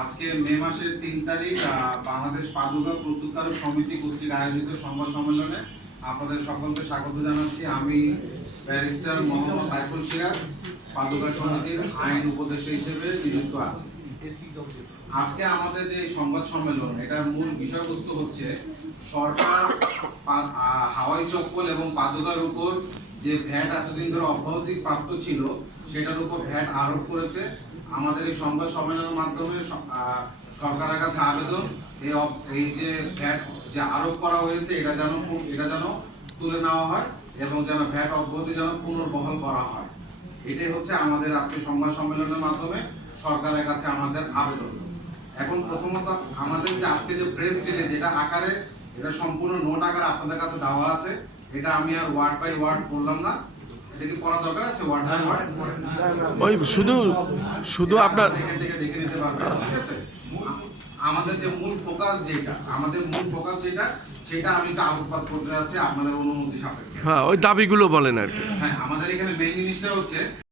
আজকে মে মাসের 3 তারিখ বাংলাদেশ পাদুকা প্রস্তুতকারক সমিতি কর্তৃক আয়োজিত সংবাদ সম্মেলনে আপনাদের সকলকে স্বাগত জানাচ্ছি। আমি ব্যারিস্টার মোহাম্মদ সাইফুল সিরাজ, পাদুকা সমিতির আইন উপদেষ্টা হিসেবে নিযুক্ত আছি। আজকে আমাদের যে সংবাদ সম্মেলন, এটার মূল বিষয়বস্তু হচ্ছে সরকার হাওয়াই চপ্পল এবং পাদুকার উপর যে ভ্যাট এতদিন ধরে অব্যাহতি প্রাপ্ত ছিল সেটার উপর ভ্যাট আরোপ করেছে। আমাদের এই সংবাদ সম্মেলনের মাধ্যমে সরকারের কাছে আবেদন, এই যে ভ্যাট যে আরোপ করা হয়েছে এটা যেন তুলে নেওয়া হয় এবং যেন ভ্যাট অব্যাহতি যেন পুনর্বহাল করা হয়। এটাই হচ্ছে আমাদের আজকে সংবাদ সম্মেলনের মাধ্যমে সরকারের কাছে আমাদের আবেদন। এখন প্রথমত আমাদের যে আজকে যে প্রেস রিলিজ, যেটা আকারে, এটা সম্পূর্ণ নোট আকারে আপনাদের কাছে দেওয়া আছে। এটা আমি আর ওয়ার্ড বাই ওয়ার্ড বললাম না। এটা কি পড়া দরকার আছে ওয়ার্ড বাই ওয়ার্ড? ওই শুধু আপনার এখান থেকে দেখে নিতে পারবেন, ঠিক আছে? আমাদের যে মূল ফোকাস যেটা সেটা আমি একটু আলোকপাত করতে যাচ্ছি আপনাদের অনুমতি সাপেক্ষে। হ্যাঁ, ওই দাবিগুলো বলেন আর কি। হ্যাঁ, আমাদের এখানে মেইন জিনিসটা হচ্ছে